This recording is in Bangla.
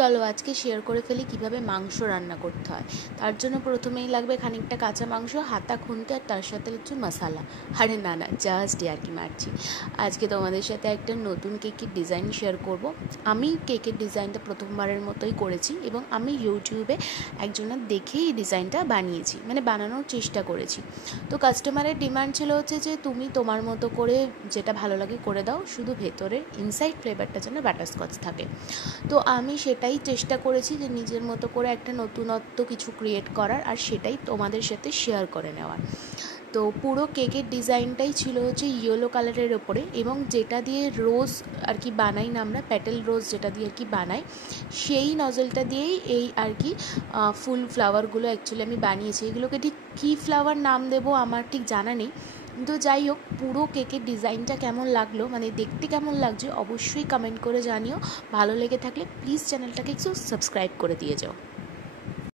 চলো আজকে শেয়ার করে ফেলি কিভাবে মাংস রান্না করতে হয়। তার জন্য প্রথমেই লাগবে খানিকটা কাঁচা মাংস, হাতা খুন্তি, আর তার সাথে একটু মশলা। আরে না জাস্ট ইয়ার্কি মারছি। আজকে তোমাদের সাথে একটা নতুন কেকের ডিজাইন শেয়ার করব। আমি কেকের ডিজাইনটা প্রথমবারের মতোই করেছি এবং আমি ইউটিউবে একজনের দেখেই এই ডিজাইনটা বানিয়েছি, মানে বানানোর চেষ্টা করেছি। তো কাস্টমারের ডিমান্ড ছিল হচ্ছে যে তুমি তোমার মতো করে যেটা ভালো লাগে করে দাও, শুধু ভেতরে ইনসাইড ফ্লেভারটা যেন বাটারস্কচ থাকে। তো আমি সেটাই চেষ্টা করেছি যে নিজের মতো করে একটা নতুনত্ব কিছু ক্রিয়েট করার, আর সেটাই তোমাদের সাথে শেয়ার করে নেওয়ার। তো পুরো কেকের ডিজাইনটাই ছিল হচ্ছে ইয়েলো কালারের ওপরে, এবং যেটা দিয়ে রোজ আর কি বানাই না আমরা, প্যাটেল রোজ যেটা দিয়ে আর কি বানাই, সেই নজলটা দিয়েই এই আর কি ফুল ফ্লাওয়ারগুলো অ্যাকচুয়ালি আমি বানিয়েছি। এগুলোকে ঠিক কী ফ্লাওয়ার নাম দেবো আমার ঠিক জানা নেই, কিন্তু যাই হোক পুরো কেকের ডিজাইনটা কেমন লাগলো, মানে দেখতে কেমন লাগছে অবশ্যই কমেন্ট করে জানিও। ভালো লেগে থাকলে প্লিজ চ্যানেলটাকে একটু সাবস্ক্রাইব করে দিয়ে যাও।